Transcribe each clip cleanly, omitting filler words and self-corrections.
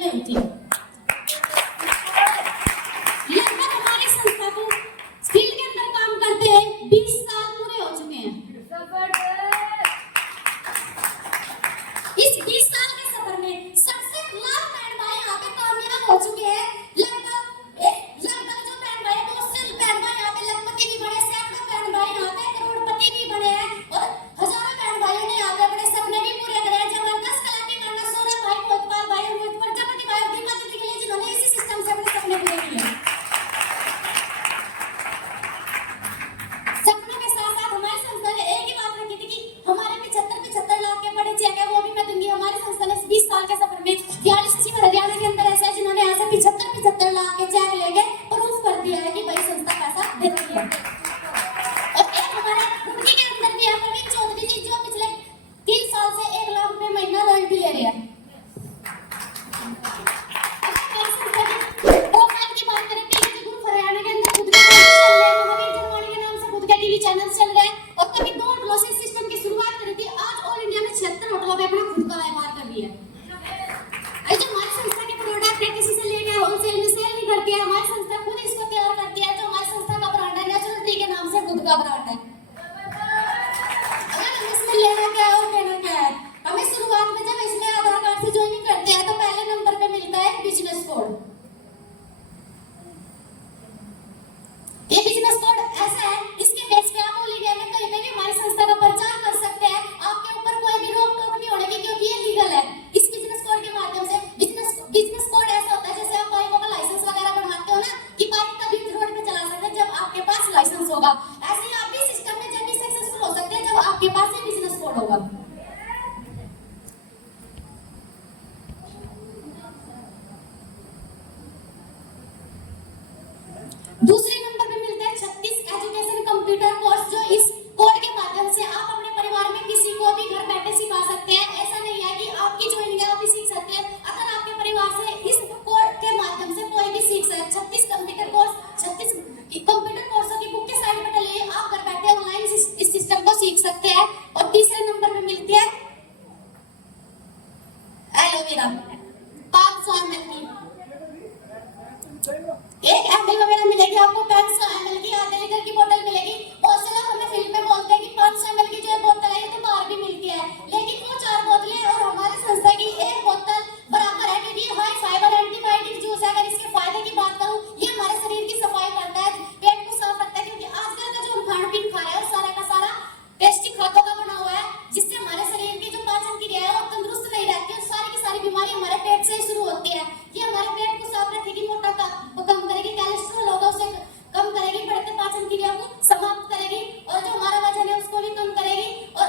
में हुई थी। लगभग हमारी संस्था को फील्ड के अंदर काम करते हैं 20 साल पूरे हो चुके हैं। इस 20 साल के सफर में 67 लाख बहन भाई यहाँ पे कामयाब हो चुके हैं। लगभग जो बहन भाई बहुत से बहन भाई यहाँ पे लखपति भी बने, सैकड़ों बहन भाई यहाँ पे करोड़पति भी बने हैं और हजारों बहन भाइयों ने यहाँ पे अपने सपने भी पूरे करे हैं। जबरदस्त कलाकी करना सोना भाई, कोतवाल भाई और मोहित प्रजापति भाई और दीपा दीदी के लिए जिन्होंने इसी सिस्टम से अपने सपने पूरे किए। सपनों के साथ साथ हमारी संस्था ने एक ही बात रखी थी कि हमारे 75 लाख के बड़े चेक है वो भी मैं दूंगी। हमारी संस्था ने 20 साल के सफर में 42 हरियाणा के अंदर ऐसे जिन्होंने यहाँ से 75 लाख के चेक लेके प्रूफ कर दिया है कि भाई संस्था पैसा देती है। और एक हमारे रुड़की के अंदर भी है प्रवीण चौधरी जी जो पिछले 3 साल से 1 लाख रुपए महीना रॉयल्टी ले रहे हैं। प्रोफाइल की बात करें टीवी के ग्रुप हरियाणा के अंदर खुद के चैनल चल रहे हैं, नवीन जरवानी के नाम से खुद के टीवी चैनल चल रहे हैं और कभी 2 होटलों से सिस्टम की शुरुआत करी थी। आज ऑल इंडिया में 76 होटलों पे अपना खुद का व्यापार कर लिया है। जो हमारी संस्था के प्रोडक्ट है किसी से लेके होलसेल में सेल नहीं करती है, हमारी संस्था खुद इसको तैयार करती है। जो हमारी संस्था का ब्रांड है नेचुरल टी के नाम से खुद का ब्रांड है। अगर हम इसमें लेना क्या है और देना क्या है, हमें शुरुआत में जब इसमें आधार कार्ड से ज्वाइन करते हैं तो पहले नंबर पे मिलता है बिजनेस कोड। ये बिजनेस कोड ऐसा है इसके बेस पे आप ऑल इंडिया में कहीं पे भी हमारी संस्था का प्रचार कर सकते हैं। आपके ऊपर कोई भी रोक टोक नहीं होने की क्योंकि ये लीगल है। इस बिजनेस कोड के माध्यम से बिजनेस कोड ऐसा होता है जैसे आप बाइकों का लाइसेंस वगैरह बनवाते हो ना कि बाइक तभी रोड पे चला सकते हैं जब आपके पास लाइसेंस होगा। ऐसे ही आप भी सिस्टम में जब भी सक्सेसफुल हो सकते हैं जब आपके पास ये बिजनेस कोड होगा। दूसरे नंबर पे मिलता है 36 एजुकेशन कंप्यूटर कोर्स जो इस कोड के माध्यम से आप अपने परिवार में किसी को भी घर बैठे सिखा सकते हैं। ऐसा नहीं है कि आपकी ज्वाइनिंग है आप भी सीख सकते हैं, अगर आपके परिवार से इस कोड के माध्यम से कोई भी सीख सकता है। 36 कंप्यूटर कोर्स 36 कंप्यूटर कोर्सों की बुक के साइड पे डली आप घर बैठे ऑनलाइन इस सिस्टम को सीख सकते हैं। और तीसरे नंबर पे मिलती है एलोवेरा 500 ml की एक एमएल वगैरह मिलेगी आपको। 500 ml की आधे लीटर की बोतल मिलेगी। बहुत से लोग हमें फील्ड में बोलते हैं कि 500 ml की जो बोतल है ये तो बाहर भी मिलती है, लेकिन वो 4 बोतलें और हमारे संस्था की एक बोतल बराबर है क्योंकि ये हाई फाइबर एंटीबायोटिक जूस है। अगर इसके फायदे की बात करूं ये हमारे शरीर की सफाई करता है, पेट को साफ रखता है क्योंकि आजकल का जो हम खान पीन खा रहे हैं सारा का सारा टेस्टी खाद्यों का बना हुआ है जिससे हमारे शरीर की जो पाचन क्रिया है वो तंदुरुस्त नहीं रहती और सारी की सारी बीमारी हमारे पेट से ही शुरू होती है। ये हमारे पेट को साफ रखेगी, मोटापा कम करेगी, कोलेस्ट्रॉल होगा उसे कम करेगी, बढ़ते पाचन क्रिया को समाप्त करेगी और जो हमारा वजन है उसको भी कम करेगी और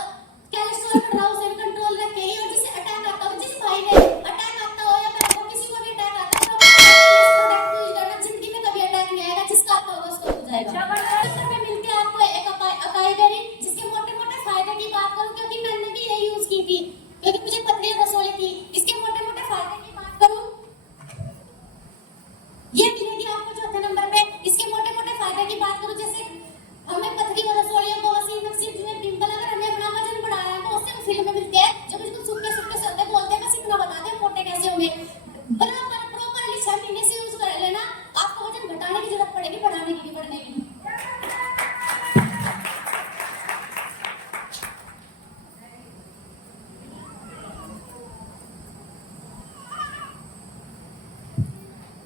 कोलेस्ट्रॉल बढ़ रहा है उसे भी कंट्रोल रखेगी। और जिसे अटैक आता हो, जिस भाई में अटैक आता हो या बहन को किसी को भी अटैक आता है तो प्रोडक्ट यूज करना, जिंदगी में कभी अटैक नहीं आएगा, जिसका आता होगा उसको हो जाएगा। में मिलती है आपको एक अकाई बेरी जिसके मोटे-मोटे फायदे की बात करूं क्योंकि मैंने भी यही यूज की थी क्योंकि मुझे पतली रसोली थी। इसके मोटे-मोटे फायदे की बात करूं ये मिलेगी आपको चौथे नंबर पे। इसके मोटे-मोटे फायदे की बात करूं जैसे हमें पतली रसोलियों को वसीम नक्सीब में पिंपल अगर हमें अपना वजन बढ़ाना है तो उससे फील्ड में मिलते हैं जो बिल्कुल सूखे-सूखे से बोलते हैं बस इतना बता दे मोटे कैसे होंगे। बराबर प्रॉपरली 6 महीने से यूज कर लेना, आपको वजन घटाने की जरूरत पड़ेगी, बढ़ाने की नहीं पड़ेगी।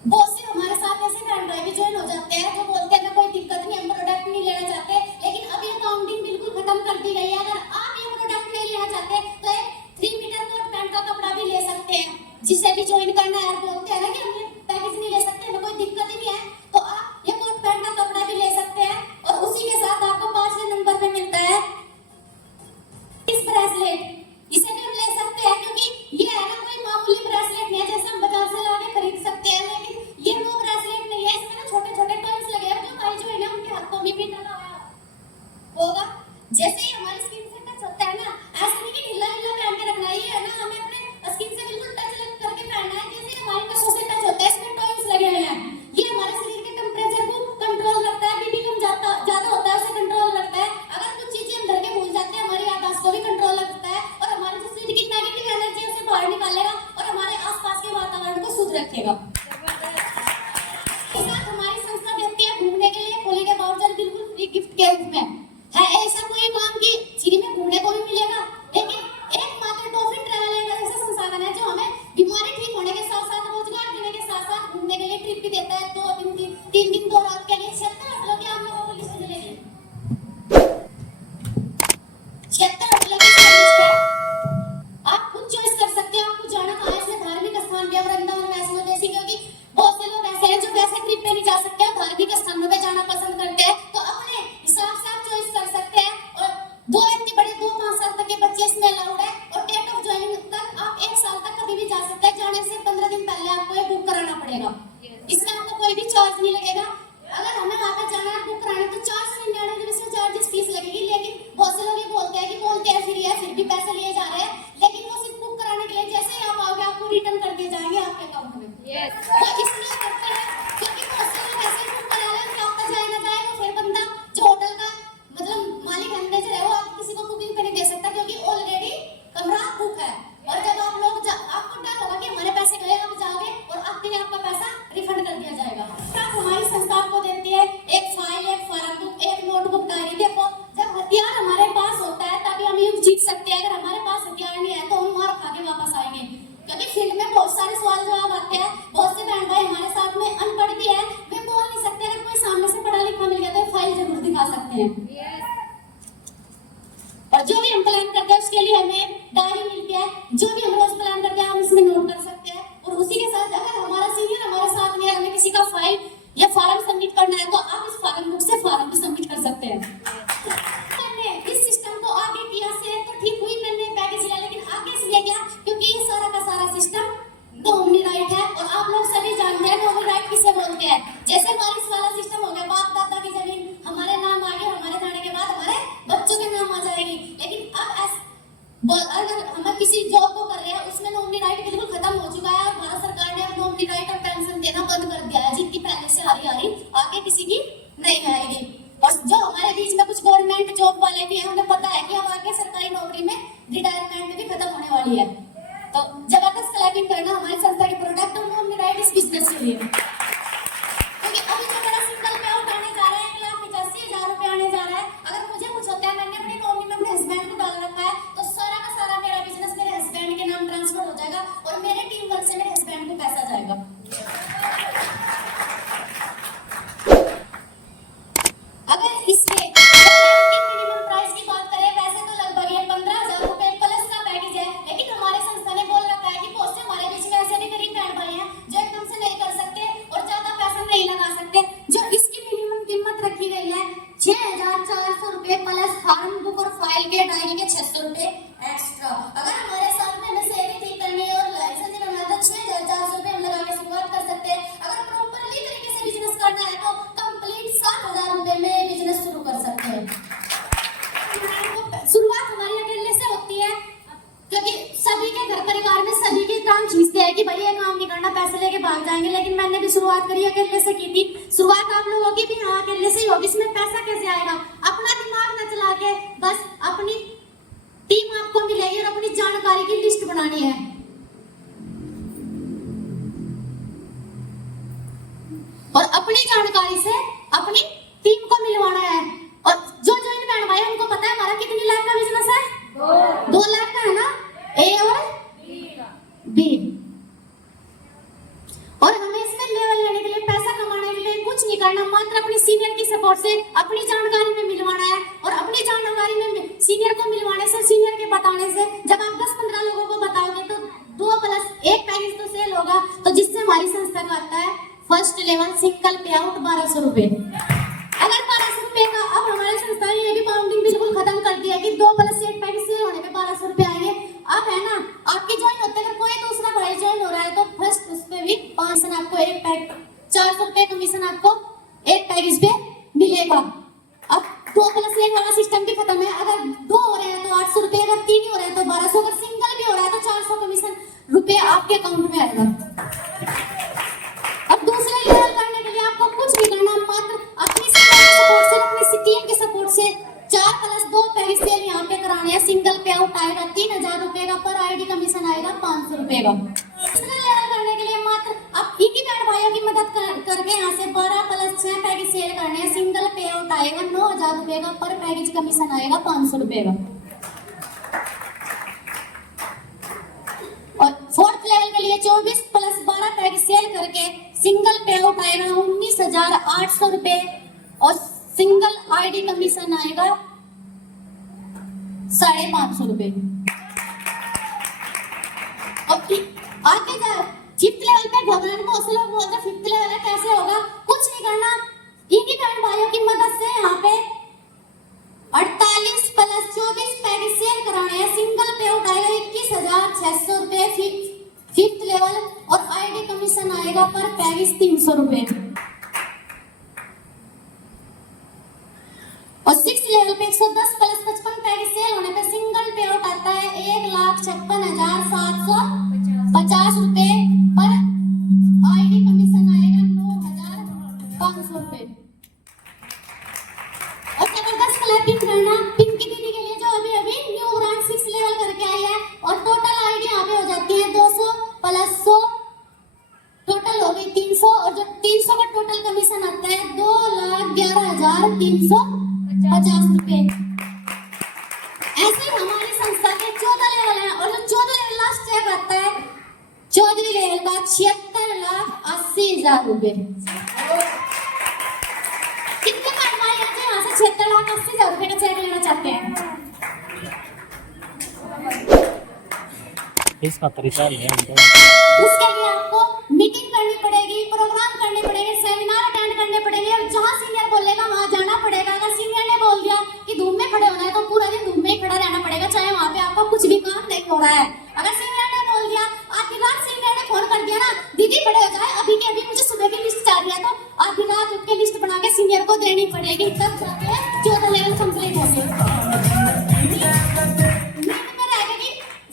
बहुत से हमारे साथ ऐसे ब्रांड भी ज्वाइन हो जाते हैं जो बोलते हैं कोई दिक्कत नहीं हम प्रोडक्ट नहीं लेना चाहते, लेकिन अभी अकाउंटिंग बिल्कुल खत्म कर दी गई है। अगर आप ये प्रोडक्ट नहीं लेना चाहते तो एक 3 मीटर कोट पैंट का कपड़ा भी ले सकते हैं जिसे भी ज्वाइन करना है। बोलते हैं ना कि हम ये पैकेज नहीं ले सकते, हमें कोई दिक्कत ही नहीं है तो आप ये कोट पैंट का कपड़ा भी ले सकते हैं। और उसी के साथ आपको 5वें नंबर पे मिलता है इस ब्रेसलेट, इसे भी हम ले सकते हैं क्योंकि ये है ना कोई मामूली ब्रेसलेट नहीं है जैसे हम बाजार से लाके खरीद सकते हैं, लेकिन ये वो ब्रेसलेट नहीं है, इसमें ना छोटे-छोटे टॉयज लगे हैं जो भाई जो है ना उनके हाथों में भी डाला हुआ होगा। जैसे ही हमारी स्किन से टच होता है ना ऐसे नहीं कि ढीला-ढीला पहन के रखना है, ये है ना हमें अपने स्किन से बिल्कुल टच करके पहनना है। जैसे हमारी नसों से टच होता है रखेगा। हमारी संस्था देती है घूमने के लिए हॉलीडे वाउचर बिल्कुल फ्री गिफ्ट के रूप में। है ऐसा कोई काम कि फ्री में घूमने को भी मिलेगा, लेकिन एकमात्र डॉल्फिन ट्रैवल एक ऐसा संसाधन है जो हमें बीमारी ठीक होने के साथ साथ रोजगार देने के साथ साथ घूमने के लिए ट्रिप भी देता है। 2 दिन 3 दिन 2 रात के लिए 76 होटलों की आप लोगों को लिस्ट मिलेगी। 76 होटलों की लिस्ट है, आप खुद चॉइस कर सकते हो आपको जाना कहाँ है। इसमें धार्मिक स्थान भी वृंदावन वैष्णो देवी, क्योंकि बहुत से लोग ऐसे हैं जो वैसे ट्रिप पे नहीं जा सकते, धार्मिक स्थानों पे जाना पसंद करते हैं, तो अपने हिसाब से आप चॉइस कर सकते हैं। और 2 व्यक्ति बड़े 2-5 साल तक के बच्चे इसमें अलाउड है, और डेट ऑफ ज्वाइनिंग तक आप 1 साल तक कभी भी जा सकते हैं। जाने से 15 दिन पहले आपको ये बुक कराना पड़ेगा, इसमें आपको कोई भी चार्ज नहीं लगेगा। अगर हमें वहाँ पे जाना है बुक कराना तो 499 इसमें चार्जेस फीस लगेगी, लेकिन बहुत से लोग ये बोलते हैं फ्री है फिर भी पैसे लिए जा रहे हैं, लेकिन वो सिर्फ बुक कराने के लिए, जैसे ही आप आओगे आपको रिटर्न कर दिए जाएंगे आपके अकाउंट में। तो इसलिए करते हैं क्योंकि बहुत से लोग ऐसे बुक करा लें कि आपका जाए ना जाए, तो फिर बंदा जो होटल का मतलब मालिक मैनेजर है वो आप किसी को बुकिंग पे नहीं दे सकता, क्योंकि ऑलरेडी कमरा बुक है। और जब आप लोग आपको डर होगा कि हमारे पैसे गए, आप जाओगे और आपके लिए आपका पैसा रिफंड कर दिया जाएगा। हमारी संस्था आपको देती है एक फाइल, एक फॉर्म बुक, एक नोटबुक, डायरी। देखो जब हथियार हमारे पास होता है तभी हम युद्ध जीत सकते हैं, अगर हमारे पास हथियार नहीं है तो हम मार खा के वापस आएंगे। क्योंकि फील्ड में बहुत सारे सवाल जवाब आते हैं, बहुत से बहन भाई हमारे साथ में अनपढ़ भी है, वे बोल नहीं सकते, अगर कोई सामने से पढ़ा लिखा मिल गया तो फाइल जरूर दिखा सकते हैं। और जो भी हम प्लान करते हैं उसके लिए हमें डायरी मिलती है, जो भी हम रोज प्लान करते हैं हम इसमें नोट कर सकते हैं। और उसी के साथ अगर हमारा सीनियर हमारे साथ में हमें किसी का फाइल या फॉर्म सबमिट करना है तो आप इस फॉर्म बुक से फॉर्म भी सबमिट कर सकते हैं। मैंने इस सिस्टम को आगे किया से तो ठीक हुई, मैंने पैकेज लिया, लेकिन आगे इसलिए क्या क्योंकि ये सारा का सारा सिस्टम नॉमिनी राइट है, और आप लोग सभी जानते हैं नॉमिनी राइट किसे बोलते हैं। जैसे वारिस वाला सिस्टम हो गया, बाप दादा की जमीन हमारे नाम आ गई, हमारे जाने के बाद हमारे बच्चों के नाम आ जाएगी। लेकिन अब अगर हम किसी जॉब को कर रहे हैं उसमें नॉमिनी राइट बिल्कुल खत्म हो चुका है, और भारत सरकार ने अब नॉमिनी राइट और पेंशन देना बंद कर दिया है, जितनी पहले से आ रही आगे किसी की नहीं आएगी। और जो हमारे बीच में कुछ गवर्नमेंट जॉब वाले भी हैं उन्हें पता है कि अब आगे सरकारी नौकरी में रिटायरमेंट भी खत्म होने वाली है, तो जबरदस्त क्लैपिंग करना हमारी संस्था के प्रोडक्ट और नॉमिनी राइट इस बिजनेस के लिए। क्योंकि अभी जो मेरा सिंगल पे आउट आने जा रहा है 1,85,000 रुपए आने जा रहा है, अगर मुझे कुछ होता है मैंने अपनी नॉमिनी में अपने हस्बैंड को डाल रखा है तो सारा का सारा मेरा बिजनेस मेरे हस्बैंड के नाम ट्रांसफर हो जाएगा, और मेरे टीम वर्क से मेरे हस्बैंड को पैसा जाएगा। अगर इसमें मिनिमम प्राइस की बात करें, वैसे तो लगभग ये 15,000 रुपए प्लस का पैकेज है, लेकिन हमारे संस्था ने बोल रखा है कि बहुत से हमारे बीच में ऐसे भी गरीब बहन भाई हैं जो एकदम से नहीं कर सकते और ज्यादा पैसा नहीं लगा सकते, जो इसकी मिनिमम कीमत रखी गई है 6,400 रुपए प्लस फॉर्म बुक और फाइल के डायरी के 600 रुपए एक्स्ट्रा। अगर हमारे साथ में हमें सेविंग ठीक करनी है और लाइसेंस बनाना है तो 6,400 रुपए हम लगा के शुरुआत कर सकते हैं। अगर प्रॉपर्ली तरीके से बिजनेस करना है तो कंप्लीट 7,000 रुपए में बिजनेस शुरू कर सकते हैं। शुरुआत हमारी अकेले से होती है, क्योंकि सभी के घर परिवार में सभी के काम खींचते हैं कि भाई ये काम नहीं करना, पैसे लेके भाग जाएंगे, लेकिन मैंने भी शुरुआत करी अकेले से की थी। शुरुआत आप लोगों की भी हाँ अकेले से ही होगी। इसमें पैसा कैसे आएगा? अपना दिमाग न चला के बस अपनी टीम आपको मिलेगी और अपनी जानकारी की लिस्ट बनानी है। और अपनी जानकारी से अपनी टीम को मिलवाना है। और जो ज्वाइन बहन भाई उनको पता है हमारा कितनी लाख का बिजनेस है, 2 लाख का है ना, ए और बी। और हमें इसमें लेवल लेने के लिए, पैसा कमाने के लिए कुछ नहीं करना, मात्र अपनी सीनियर की सपोर्ट से अपनी जानकारी में मिलवाना है। और अपनी जानकारी में सीनियर को मिलवाने से, सीनियर के बताने से जब आप 10-15 लोगों को बताओगे तो 2 + 1 पैकेज तो सेल होगा, तो जिससे हमारी संस्था का आता है फर्स्ट लेवल सिंगल पे आउट 1200 रुपए। अगर 1200 रुपए का, अब हमारे संस्था ने ये भी बाउंडिंग बिल्कुल खत्म कर दिया कि 2 + 1 पैकेज सेल होने पे 1200 रुपए आएंगे। अब है ना आपकी ज्वाइन होते अगर कोई दूसरा भाई ज्वाइन हो रहा है तो फर्स्ट उस पे भी 500 आपको एक पैक 400 रुपए कमीशन आपको एक पैकेज पे मिलेगा। अब 2 + 1 वाला सिस्टम भी खत्म है। अगर 2 हो रहे हैं तो 800 रुपए, अगर 3 हो रहे हैं तो 1200, अगर सिंगल भी हो रहा है तो 400 कमीशन रुपए आपके अकाउंट में आएगा। अब दूसरे लेवल करने के लिए आपको कुछ नहीं करना, मात्र अपनी सपोर्ट से, अपनी टीम के सपोर्ट से 4 + 2 पैकेज सेल यहाँ पे कराने हैं। सिंगल पे आउट आएगा 3,000 रुपए का, पर आईडी कमीशन आएगा 500 रुपए का। दूसरे लेवल करने के लिए मात्र अब इन्हीं बहन भाइयों की मदद करके यहाँ से 12+6 पैकेज सेल करने हैं। सिंगल पे आउट आएगा 9,000 रुपए का, पर पैकेज कमीशन आएगा 500 रुपए का। और फोर्थ लेवल के लिए 24+12 पैकेज सेल करके सिंगल पे आउट आएगा 19,800 रुपए और सिंगल आईडी कमीशन आएगा 550 रुपए। और आगे जाओ फिफ्थ लेवल पे भगवान को उस लोग बोलते फिफ्थ लेवल है कैसे होगा, कुछ नहीं करना, इन्हीं बहन भाइयों की मदद से यहाँ पे 48+24 पैकेज सेल कराने हैं। सिंगल पे आउट आएगा 21,600 रुपए फिफ्थ लेवल और आईडी कमीशन आएगा पर पैकेज 300 रुपए। और सिक्स लेवल पे 110+55 पैकेज सेल होने पे सिंगल पे आउट आता है 1,56,750 रुपए पर आईडी कमीशन आएगा 9,500 रुपए। और जबरदस्त क्लैपिंग करना पिंकी दीदी के लिए जो अभी अभी न्यू ब्रांड 6 लेवल करके आई है। और टोटल आईडी यहाँ पे हो जाती है 200+100 टोटल हो गई 300 और जो 300 का टोटल कमीशन आता है 2,11,350 रुपए। ऐसे ही हमारी संस्था के 14 लेवल हैं और जो 14 लेवल लास्ट चेक आता है 14 लेवल का 76,80,000 रुपए। कितने भाई आज यहाँ से 76,80,000 रुपए का चेक लेना चाहते हैं? इसका तरीका है उसके लिए आपको मीटिंग करनी पड़ेगी, प्रोग्राम करने पड़ेंगे, सेमिनार अटेंड करने पड़ेंगे और जहाँ सीनियर बोलेगा वहाँ जाना पड़ेगा। अगर सीनियर ने बोल दिया कि धूप में खड़े होना है तो पूरा दिन धूप में ही खड़ा रहना पड़ेगा, चाहे वहाँ पे आपका कुछ भी काम नहीं हो रहा है। अगर सीनियर ने बोल दिया, आधी रात सीनियर ने फोन कर दिया ना, दीदी खड़े हो जाए अभी के अभी मुझे सुबह की लिस्ट चाहिए, तो आधी रात उठ के लिस्ट बना के सीनियर को देनी पड़ेगी, तब जाके 14 लेवल कंप्लीट होंगे।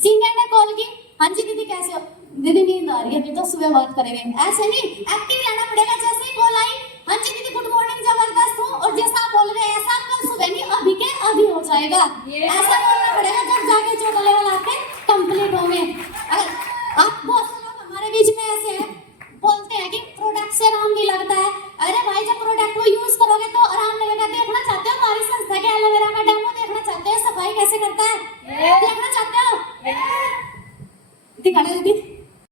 सीनियर ने कॉल की, हाँ जी दीदी कैसे हो? दीदी नींद आ रही है, अभी तो सुबह बात करेंगे। ऐसे नहीं, एक्टिव रहना पड़ेगा। जैसे ही कॉल आई, हाँ जी दीदी गुड मॉर्निंग, जबरदस्त हूँ, और जैसा आप बोल रहे हैं ऐसा कल सुबह नहीं अभी के अभी हो जाएगा। ऐसा बोलना पड़ेगा जब जाके 14 लेवल आपके कंप्लीट होंगे। अगर आप बहुत से लोग हमारे बीच में ऐसे हैं बोलते हैं कि प्रोडक्ट से आराम नहीं लगता है। अरे भाई जब प्रोडक्ट को यूज करोगे तो आराम लगेगा। देखना चाहते हो हमारी संस्था के एलोवेरा का डेमो देखना चाहते हो, सफाई कैसे करता है देखना चाहते हो? दिखा दे दीदी।